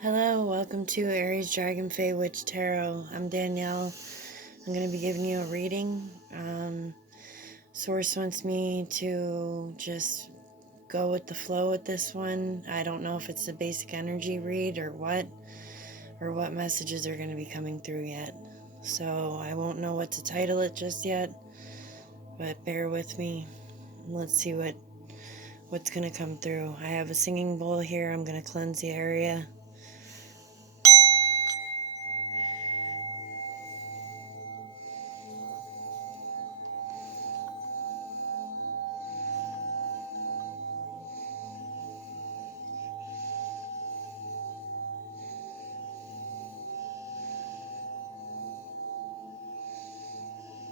Hello, welcome to Aries Dragon Fae Witch Tarot. I'm Danielle. I'm going to be giving you a reading. Source wants me to just go with the flow with this one. I don't know if it's a basic energy read or what messages are going to be coming through yet. So I won't know what to title it just yet, but bear with me. Let's see what's going to come through. I have a singing bowl here. I'm going to cleanse the area.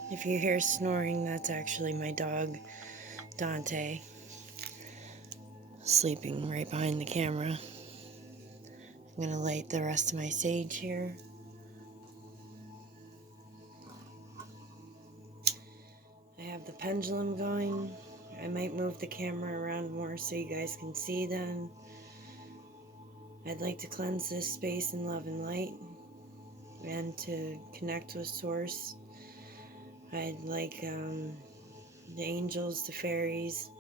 If you hear snoring, that's actually my dog, Dante, sleeping right behind the camera. I'm going to light the rest of my sage here. I have the pendulum going. I might move the camera around more so you guys can see then. I'd like to cleanse this space in love and light and to connect with Source. I'd like the angels, the fairies,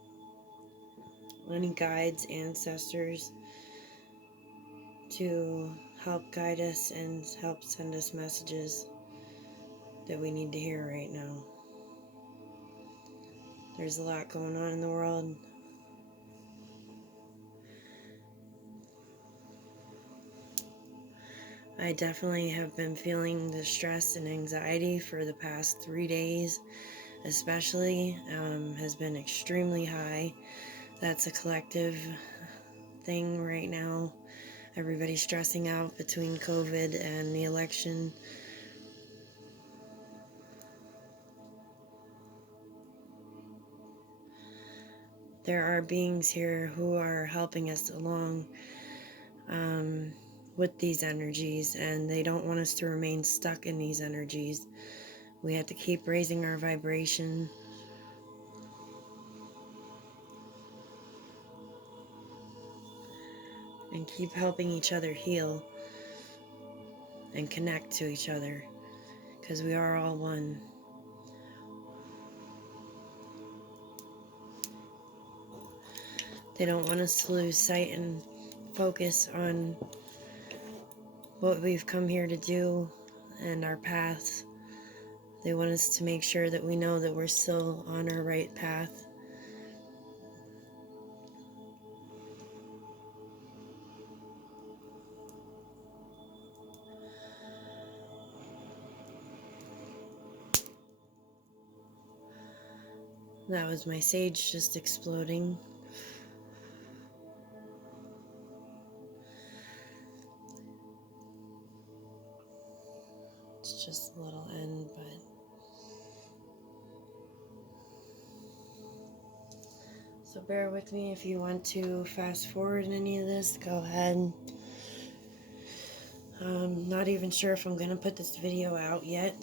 any guides, ancestors to help guide us and help send us messages that we need to hear right now. There's a lot going on in the world. I definitely have been feeling the stress and anxiety for the past 3 days, especially, has been extremely high. That's a collective thing right now. Everybody's stressing out between COVID and the election. There are beings here who are helping us along with these energies, and they don't want us to remain stuck in these energies. We have to keep raising our vibration. And keep helping each other heal and connect to each other, because we are all one. They don't want us to lose sight and focus on what we've come here to do and our paths. They want us to make sure that we know that we're still on our right path. That was my sage just exploding. It's just a little end, but so bear with me. If you want to fast forward in any of this, go ahead. Not even sure if I'm going to put this video out yet,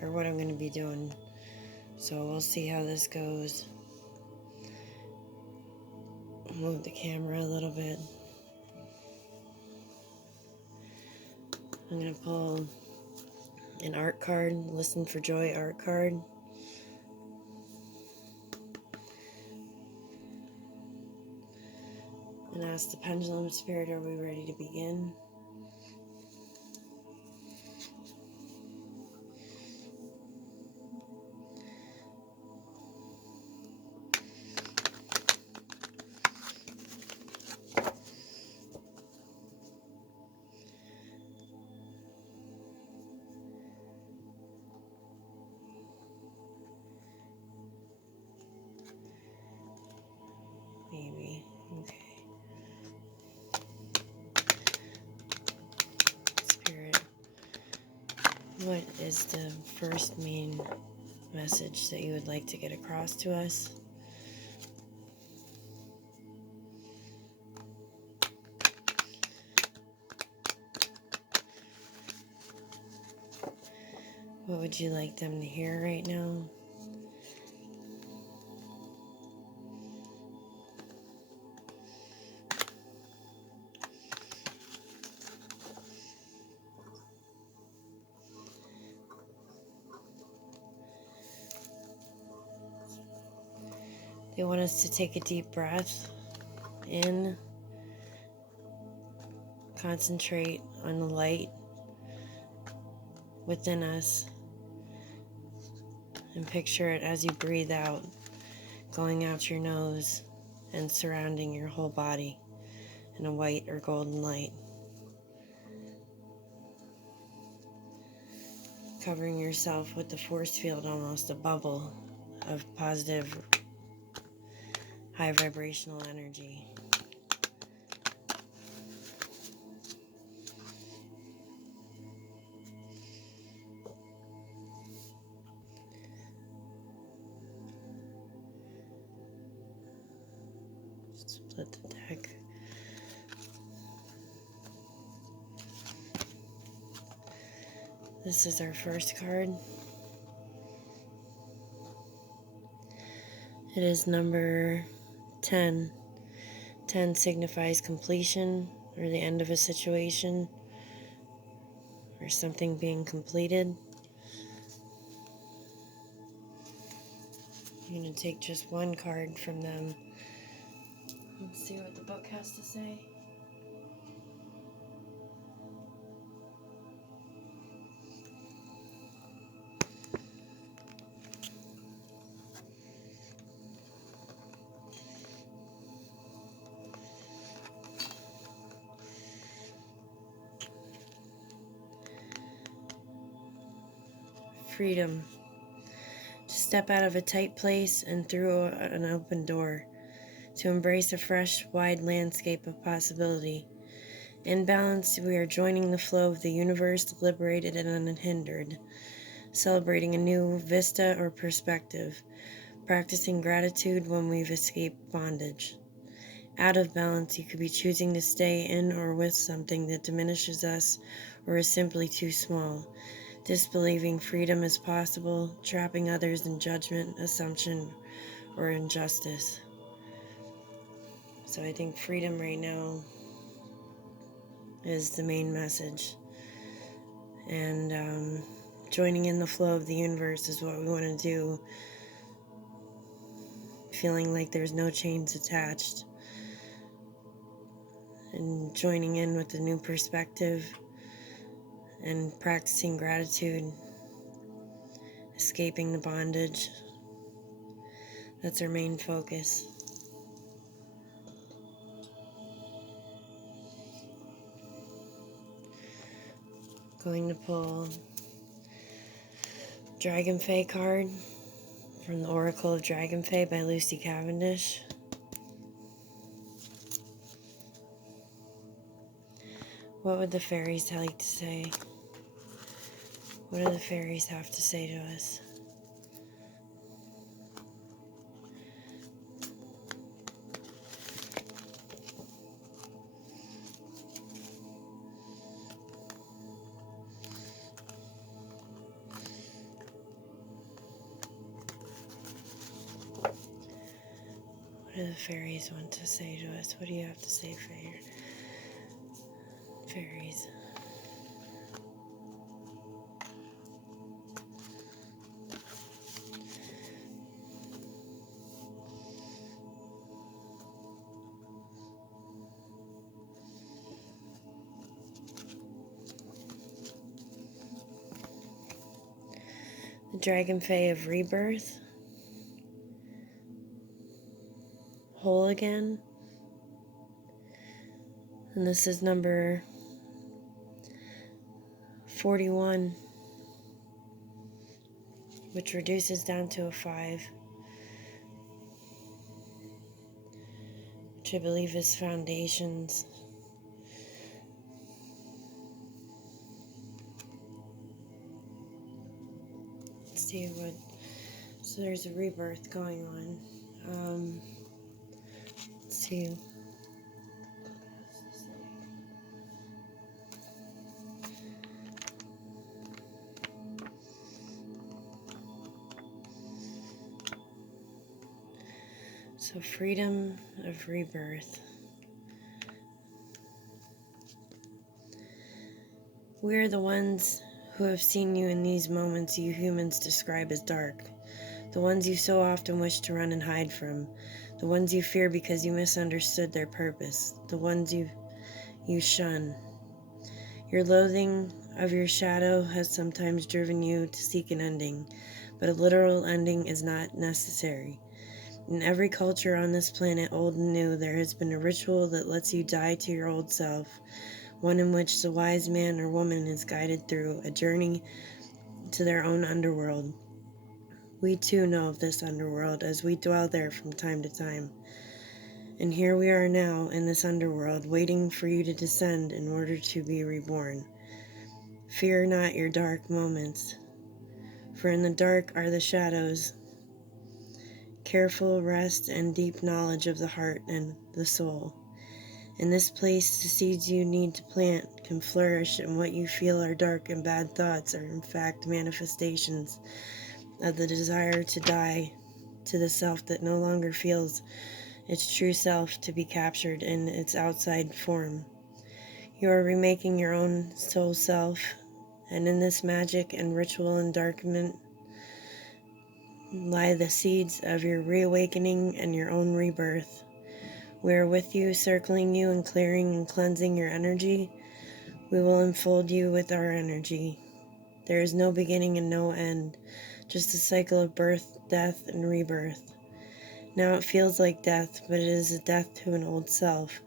or what I'm going to be doing. So we'll see how this goes. Move the camera a little bit. I'm going to pull an art card, Listen for Joy art card. And ask the pendulum spirit, are we ready to begin? Maybe. Okay. Spirit, what is the first main message that you would like to get across to us? What would you like them to hear right now? They want us to take a deep breath in, concentrate on the light within us, and picture it as you breathe out, going out your nose and surrounding your whole body in a white or golden light, covering yourself with the force field, almost a bubble of positive, high vibrational energy. Split the deck. This is our first card. It is number 10. 10 signifies completion or the end of a situation or something being completed. I'm going to take just one card from them. Let's see what the book has to say. Freedom. To step out of a tight place and through an open door. To embrace a fresh, wide landscape of possibility. In balance, we are joining the flow of the universe, liberated and unhindered. Celebrating a new vista or perspective. Practicing gratitude when we've escaped bondage. Out of balance, you could be choosing to stay in or with something that diminishes us or is simply too small. Disbelieving freedom is possible, trapping others in judgment, assumption, or injustice. So I think freedom right now is the main message. And joining in the flow of the universe is what we want to do. Feeling like there's no chains attached. And joining in with the new perspective. And practicing gratitude. Escaping the bondage. That's our main focus. Going to pull Dragon Fae card from the Oracle of Dragon Fae by Lucy Cavendish. What would the fairies like to say? What do the fairies have to say to us? What do the fairies want to say to us? What do you have to say, fairies? The Dragon Fae of Rebirth. Whole again. And this is number 41, which reduces down to a 5, which I believe is foundations. Let's see what. So there's a rebirth going on. Let's see. So freedom of rebirth. We're the ones who have seen you in these moments you humans describe as dark. the ones you so often wish to run and hide from, the ones you fear because you misunderstood their purpose, the ones you shun. Your loathing of your shadow has sometimes driven you to seek an ending, but a literal ending is not necessary. In every culture on this planet, old and new, there has been a ritual that lets you die to your old self, one in which the wise man or woman is guided through a journey to their own underworld. We too know of this underworld as we dwell there from time to time. And here we are now in this underworld, waiting for you to descend in order to be reborn. Fear not your dark moments, for in the dark are the shadows. Careful rest and deep knowledge of the heart and the soul. In this place, the seeds you need to plant can flourish, and what you feel are dark and bad thoughts are in fact manifestations of the desire to die to the self that no longer feels its true self to be captured in its outside form. You are remaking your own soul self, and in this magic and ritual endarkment lie the seeds of your reawakening and your own rebirth. We are with you, circling you and clearing and cleansing your energy. We will enfold you with our energy. There is no beginning and no end, just a cycle of birth, death, and rebirth. Now it feels like death, but it is a death to an old self,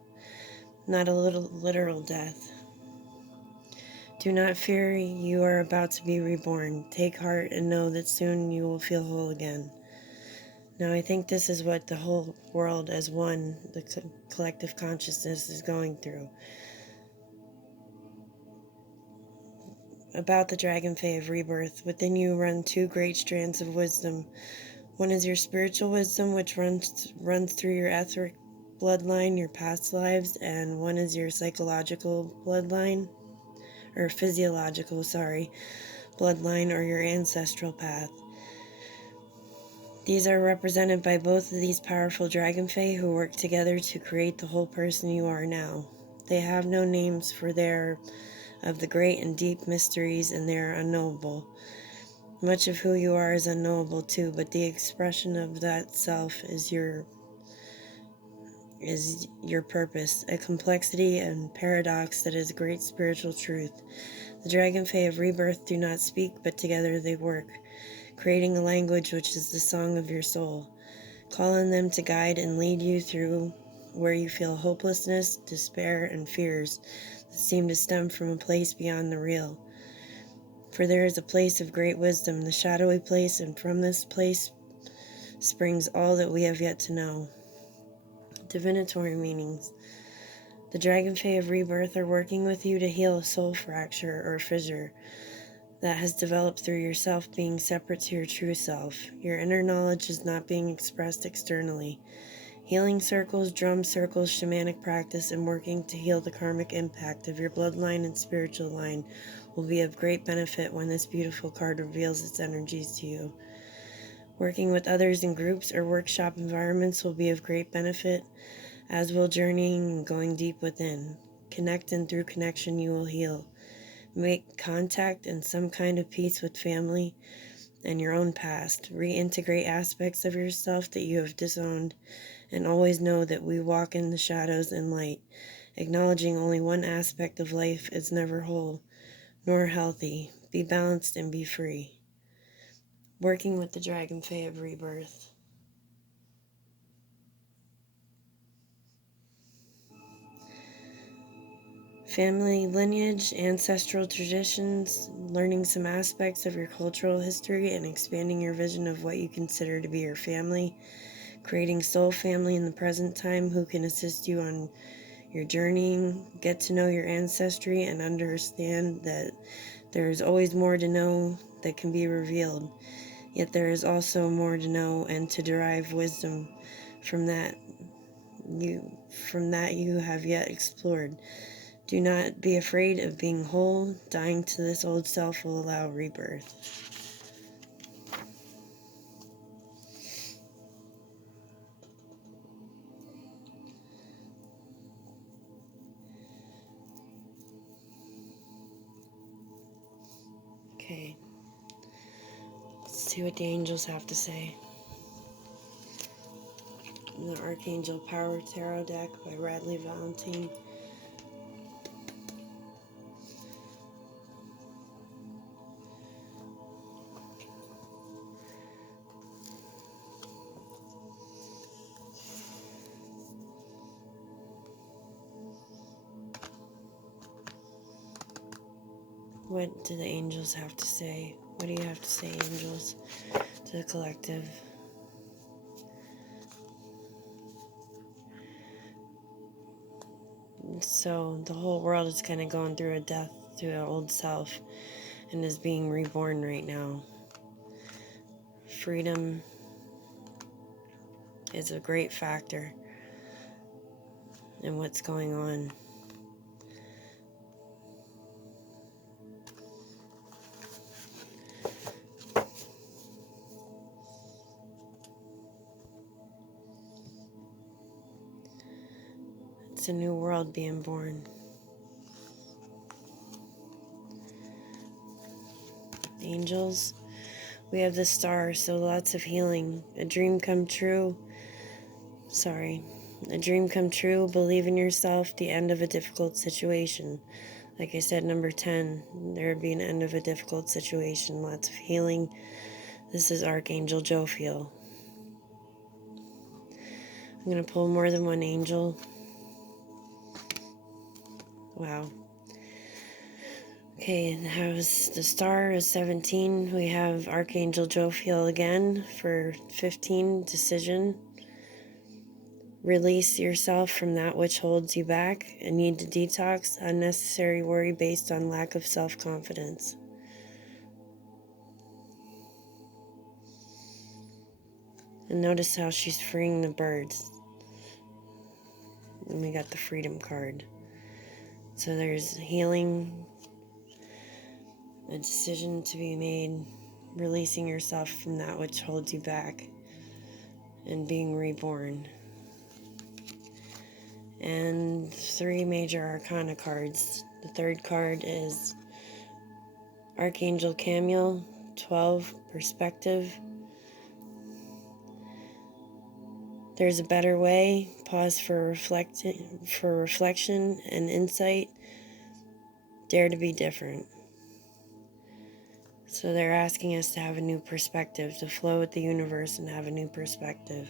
not a little literal death. Do not fear, you are about to be reborn. Take heart and know that soon you will feel whole again. Now I think this is what the whole world as one, the collective consciousness, is going through. About the dragon fae of rebirth, within you run two great strands of wisdom. One is your spiritual wisdom, which runs through your etheric bloodline, your past lives, and one is your psychological bloodline, or physiological, bloodline, or your ancestral path. These are represented by both of these powerful dragon fae who work together to create the whole person you are now. They have no names, for they are of the great and deep mysteries, and they are unknowable. Much of who you are is unknowable too, but the expression of that self is your purpose, a complexity and paradox that is great spiritual truth. The dragon fae of rebirth do not speak, but together they work, creating a language which is the song of your soul. Call on them to guide and lead you through where you feel hopelessness, despair, and fears that seem to stem from a place beyond the real. For there is a place of great wisdom, the shadowy place, and from this place springs all that we have yet to know. Divinatory meanings. The dragon fae of rebirth are working with you to heal a soul fracture or fissure that has developed through yourself being separate to your true self. Your inner knowledge is not being expressed externally. Healing circles, drum circles, shamanic practice, and working to heal the karmic impact of your bloodline and spiritual line will be of great benefit when this beautiful card reveals its energies to you. Working with others in groups or workshop environments will be of great benefit, as will journeying and going deep within. Connect, and through connection you will heal. Make contact and some kind of peace with family and your own past. Reintegrate aspects of yourself that you have disowned, and always know that we walk in the shadows and light. Acknowledging only one aspect of life is never whole, nor healthy. Be balanced and be free. Working with the dragon fae of rebirth. Family lineage, ancestral traditions, learning some aspects of your cultural history, and expanding your vision of what you consider to be your family. Creating soul family in the present time who can assist you on your journeying. Get to know your ancestry and understand that there is always more to know that can be revealed. Yet there is also more to know and to derive wisdom from that you have yet explored. Do not be afraid of being whole. Dying to this old self will allow rebirth. Okay. Let's See what the angels have to say. The Archangel Power Tarot deck by Radley Valentine. What do the angels have to say? What do you have to say, angels, to the collective? So the whole world is kind of going through a death to an old self and is being reborn right now. Freedom is a great factor in what's going on. It's a new world being born. Angels, we have the star, so lots of healing. A dream come true. A dream come true. Believe in yourself. The end of a difficult situation. Like I said, number 10, there would be an end of a difficult situation. Lots of healing. This is Archangel Jophiel. I'm going to pull more than one angel. Wow. Okay, and how's the star is 17. We have Archangel Jophiel again for 15, decision. Release yourself from that which holds you back. A need to detox, unnecessary worry based on lack of self-confidence. And notice how she's freeing the birds. And we got the freedom card. So there's healing, a decision to be made, releasing yourself from that which holds you back, and being reborn. And 3 major arcana cards. The third card is Archangel Camiel, 12, perspective. There's a better way. Pause for reflection and insight. Dare to be different. So they're asking us to have a new perspective, to flow with the universe and have a new perspective.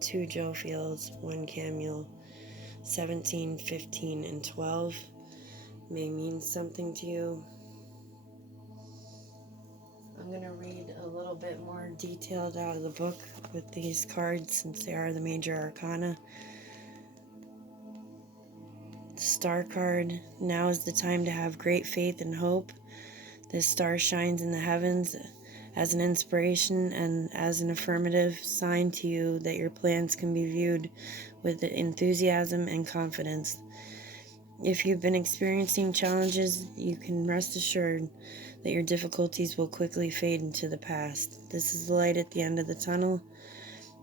Two Jophiels, 1 Camiel, 17, 15, and 12 may mean something to you. I'm going to read a little bit more detailed out of the book with these cards since they are the major arcana. The star card, now is the time to have great faith and hope. This star shines in the heavens as an inspiration and as an affirmative sign to you that your plans can be viewed with enthusiasm and confidence. If you've been experiencing challenges, you can rest assured that your difficulties will quickly fade into the past. This is the light at the end of the tunnel,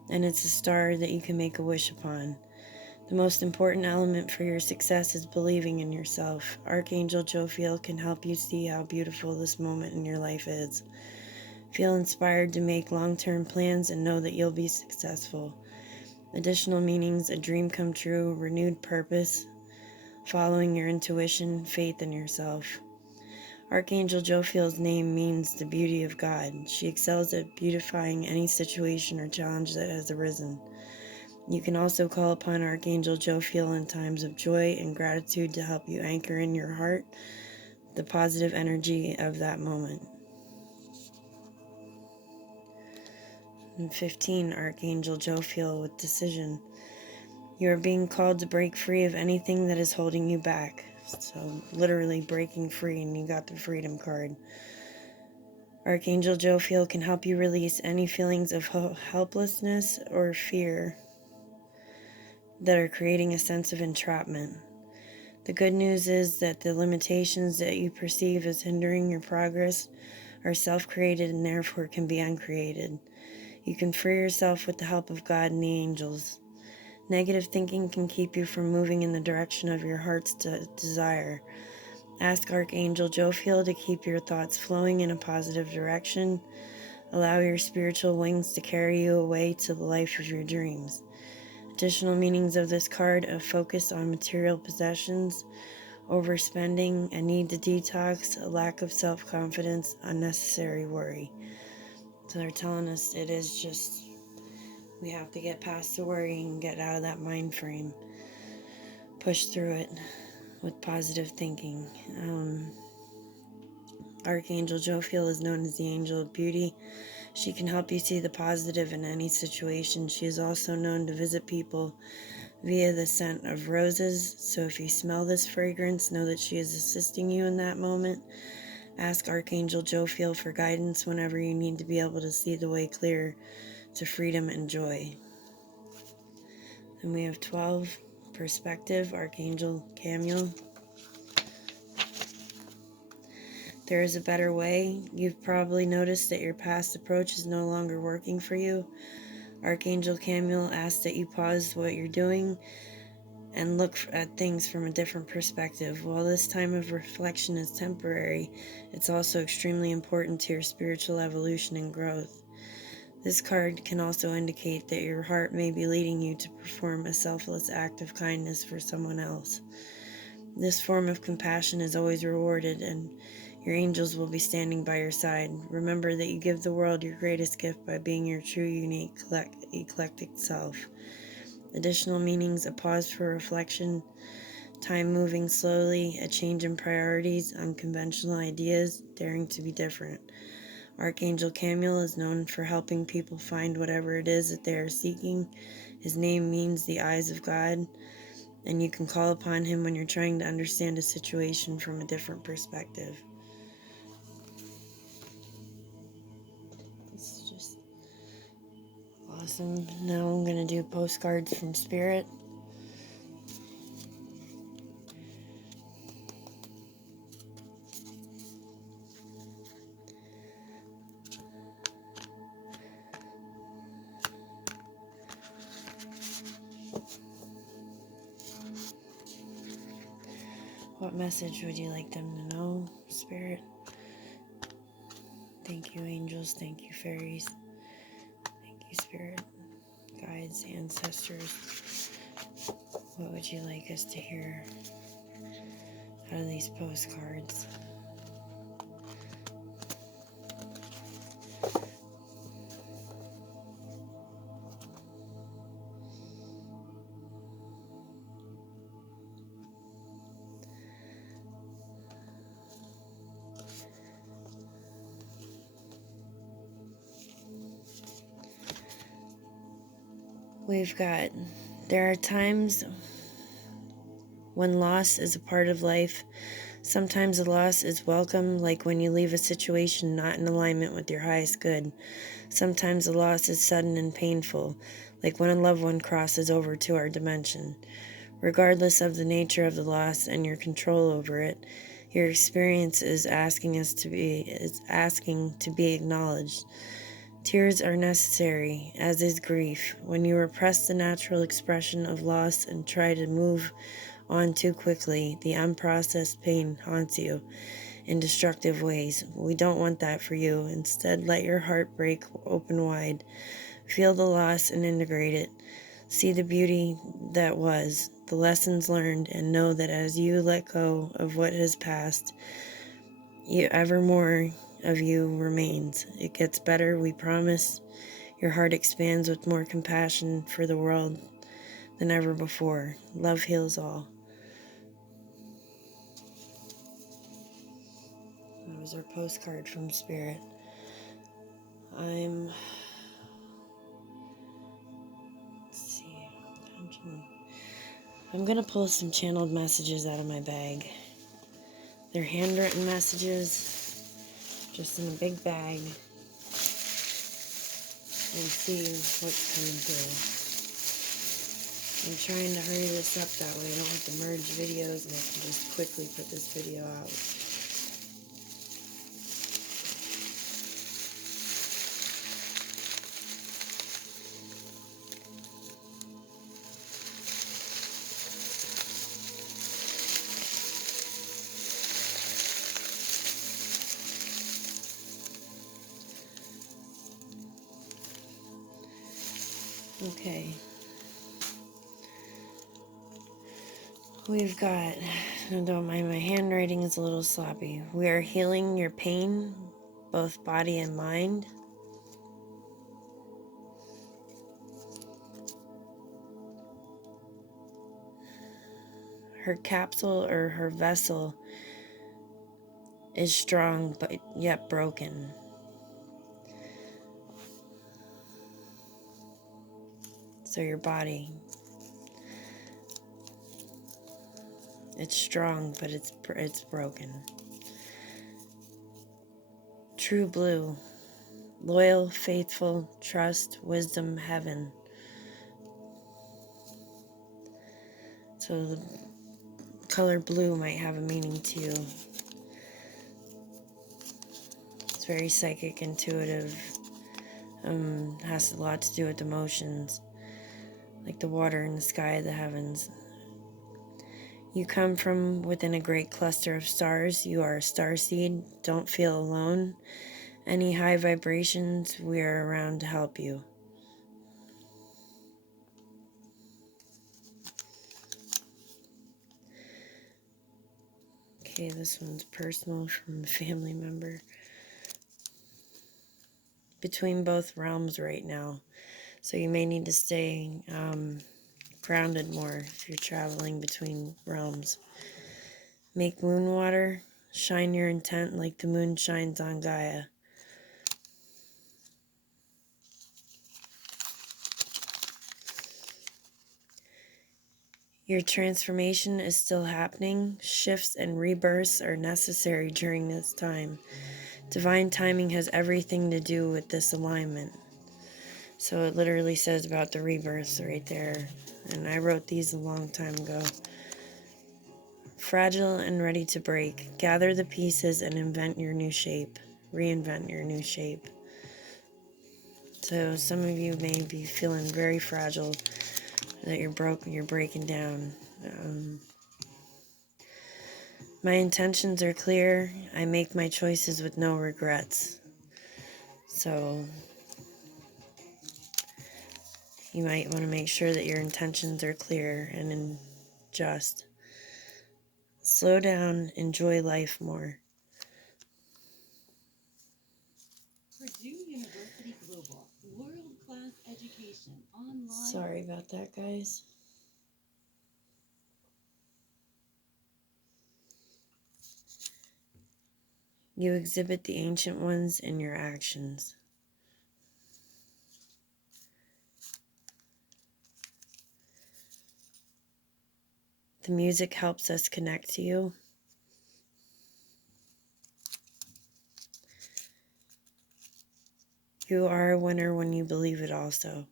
and it's a star that you can make a wish upon. The most important element for your success is believing in yourself. Archangel Jophiel can help you see how beautiful this moment in your life is. Feel inspired to make long-term plans and know that you'll be successful. Additional meanings: a dream come true, renewed purpose, following your intuition, faith in yourself. Archangel Jophiel's name means the beauty of God. She excels at beautifying any situation or challenge that has arisen. You can also call upon Archangel Jophiel in times of joy and gratitude to help you anchor in your heart the positive energy of that moment. And 15, Archangel Jophiel with decision. You are being called to break free of anything that is holding you back. So literally breaking free, and you got the freedom card. Archangel Jophiel can help you release any feelings of helplessness or fear that are creating a sense of entrapment. The good news is that the limitations that you perceive as hindering your progress are self-created and therefore can be uncreated. You can free yourself with the help of God and the angels. Negative thinking can keep you from moving in the direction of your heart's desire. Ask Archangel Jophiel to keep your thoughts flowing in a positive direction. Allow your spiritual wings to carry you away to the life of your dreams. Additional meanings of this card: a focus on material possessions, overspending, a need to detox, a lack of self-confidence, unnecessary worry. So they're telling us it is just, we have to get past the worry and get out of that mind frame. Push through it with positive thinking. Archangel Jophiel is known as the Angel of Beauty. She can help you see the positive in any situation. She is also known to visit people via the scent of roses. So if you smell this fragrance, know that she is assisting you in that moment. Ask Archangel Jophiel for guidance whenever you need to be able to see the way clear to freedom and joy. Then we have 12, Perspective, Archangel Camiel. There is a better way. You've probably noticed that your past approach is no longer working for you. Archangel Camiel asks that you pause what you're doing and look at things from a different perspective. While this time of reflection is temporary, it's also extremely important to your spiritual evolution and growth. This card can also indicate that your heart may be leading you to perform a selfless act of kindness for someone else. This form of compassion is always rewarded, and your angels will be standing by your side. Remember that you give the world your greatest gift by being your true, unique, eclectic self. Additional meanings: a pause for reflection, time moving slowly, a change in priorities, unconventional ideas, daring to be different. Archangel Camiel is known for helping people find whatever it is that they are seeking. His name means the eyes of God, and you can call upon him when you're trying to understand a situation from a different perspective. It's just awesome. Now I'm going to do postcards from Spirit. What message would you like them to know, Spirit? Thank you, angels. Thank you, fairies. Thank you, Spirit, guides, ancestors. What would you like us to hear out of these postcards? We've got, there are times when loss is a part of life. Sometimes the loss is welcome, like when you leave a situation not in alignment with your highest good. Sometimes the loss is sudden and painful, like when a loved one crosses over to our dimension. Regardless of the nature of the loss and your control over it, your experience is asking to be acknowledged. Tears are necessary, as is grief. When you repress the natural expression of loss and try to move on too quickly, the unprocessed pain haunts you in destructive ways. We don't want that for you. Instead, let your heart break open wide. Feel the loss and integrate it. See the beauty that was, the lessons learned, and know that as you let go of what has passed, ever more of you remains. It gets better, we promise. Your heart expands with more compassion for the world than ever before. Love heals all. That was our postcard from Spirit. Let's see. I'm going to pull some channeled messages out of my bag. They're handwritten messages, just in a big bag, and see what's coming through. I'm trying to hurry this up, that way I don't have to merge videos and I can just quickly put this video out. Okay. We've got, don't mind my handwriting is a little sloppy. We are healing your pain, both body and mind. Her capsule or her vessel is strong but yet broken. So your body, it's strong but it's broken. True blue, loyal, faithful, trust, wisdom, heaven. So the color blue might have a meaning to you. It's very psychic, intuitive. Has a lot to do with emotions, like the water in the sky, the heavens. You come from within a great cluster of stars. You are a starseed. Don't feel alone. Any high vibrations, we are around to help you. Okay, this one's personal from a family member. Between both realms right now. So you may need to stay grounded more if you're traveling between realms. Make moon water. Shine your intent like the moon shines on Gaia. Your transformation is still happening. Shifts and rebirths are necessary during this time. Divine timing has everything to do with this alignment. So it literally says about the rebirths right there. And I wrote these a long time ago. Fragile and ready to break. Gather the pieces and invent your new shape. Reinvent your new shape. So some of you may be feeling very fragile, that you're broken, you're breaking down. My intentions are clear. I make my choices with no regrets. So you might want to make sure that your intentions are clear and just. Slow down, enjoy life more. Purdue University Global, world-class education online. Sorry about that, guys. You exhibit the ancient ones in your actions. The music helps us connect to you. You are a winner when you believe it also.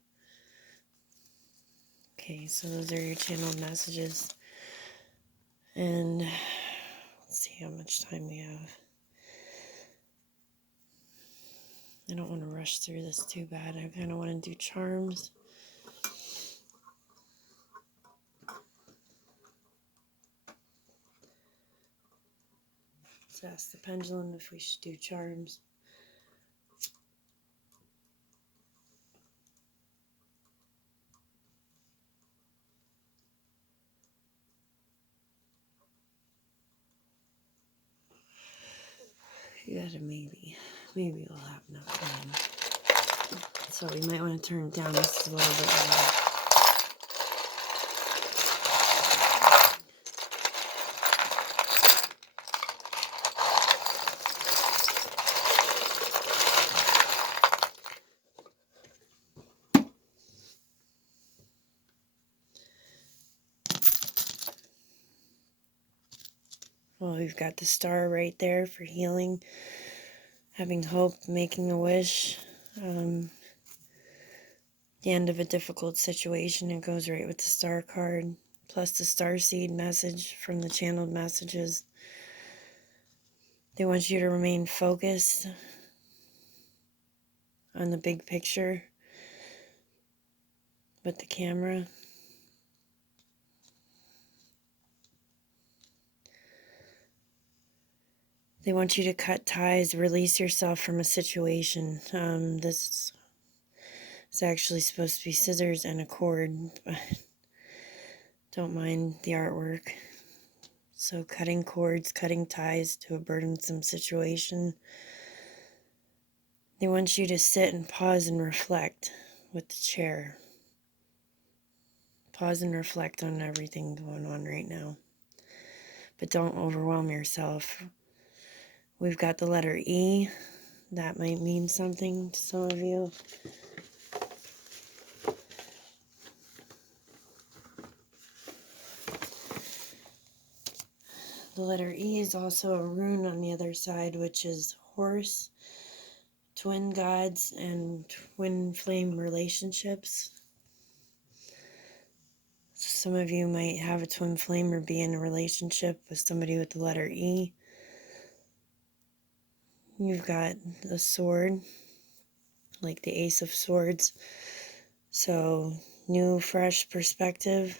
Okay, so those are your channeled messages. And let's see how much time we have. I don't want to rush through this too bad. I kind of want to do charms. Let's ask the pendulum if we should do charms. You got a maybe. Maybe we'll have enough time. So we might want to turn it down just a little bit more. Well, we've got the star right there for healing, having hope, making a wish. The end of a difficult situation, it goes right with the star card, plus the star seed message from the channeled messages. They want you to remain focused on the big picture with the camera. They want you to cut ties, release yourself from a situation. This It's actually supposed to be scissors and a cord, but don't mind the artwork. So cutting cords, cutting ties to a burdensome situation. They want you to sit and pause and reflect with the chair. Pause and reflect on everything going on right now. But don't overwhelm yourself. We've got the letter E. That might mean something to some of you. The letter E is also a rune on the other side, which is horse, twin gods, and twin flame relationships. So some of you might have a twin flame or be in a relationship with somebody with the letter E. You've got the sword, like the Ace of Swords. So new, fresh perspective.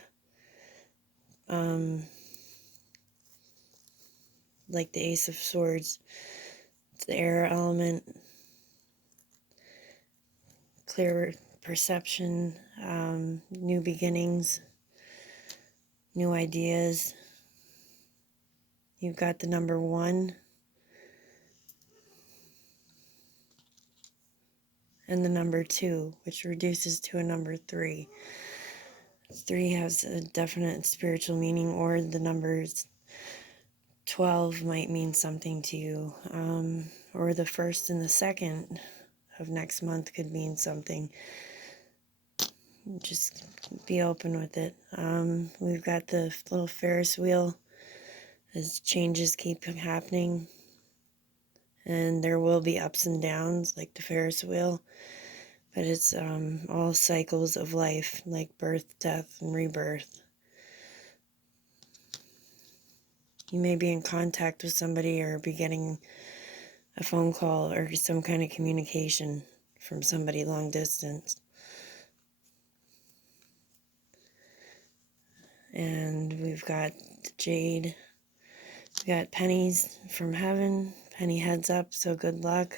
Like the Ace of Swords. It's the air element. Clear perception. New beginnings. New ideas. You've got the number 1 and the number 2, which reduces to a number 3. 3 has a definite spiritual meaning, or the numbers 12 might mean something to you, or the 1st and the 2nd of next month could mean something. Just be open with it. We've got the little Ferris wheel as changes keep happening, and there will be ups and downs like the Ferris wheel, but it's all cycles of life, like birth, death, and rebirth. You may be in contact with somebody or be getting a phone call or some kind of communication from somebody long distance. And we've got the jade. We got pennies from heaven. Penny heads up, so good luck.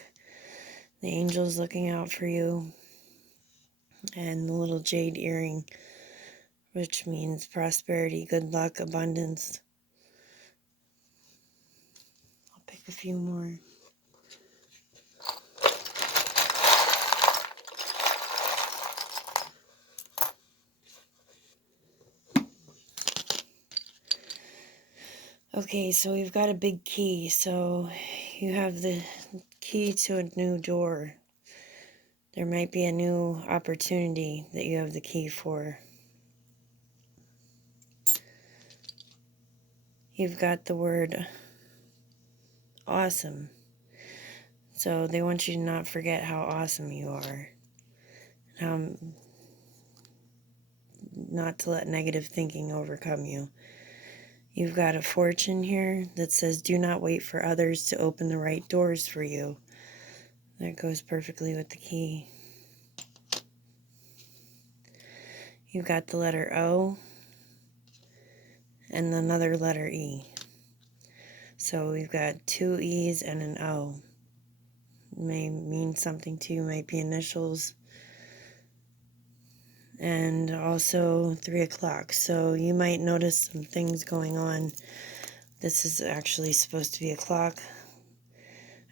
The angels looking out for you. And the little jade earring, which means prosperity, good luck, abundance. I'll pick a few more. Okay, so we've got a big key. So you have the key to a new door. There might be a new opportunity that you have the key for. You've got the word awesome. So they want you to not forget how awesome you are. Not to let negative thinking overcome you. You've got a fortune here that says, do not wait for others to open the right doors for you. That goes perfectly with the key. You've got the letter O and another letter E. So we've got 2 E's and an O. It may mean something to you, might be initials. And also 3 o'clock. So you might notice some things going on. This is actually supposed to be a clock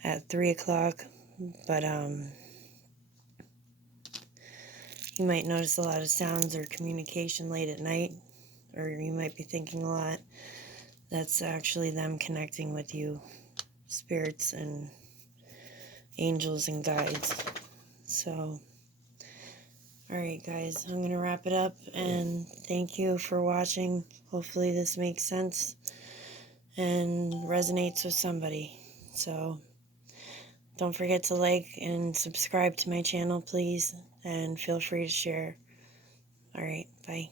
at 3 o'clock, but you might notice a lot of sounds or communication late at night, or you might be thinking a lot. That's actually them connecting with you, spirits and angels and guides. So, alright guys, I'm going to wrap it up, and thank you for watching. Hopefully this makes sense and resonates with somebody. So, don't forget to like and subscribe to my channel, please, and feel free to share. Alright, bye.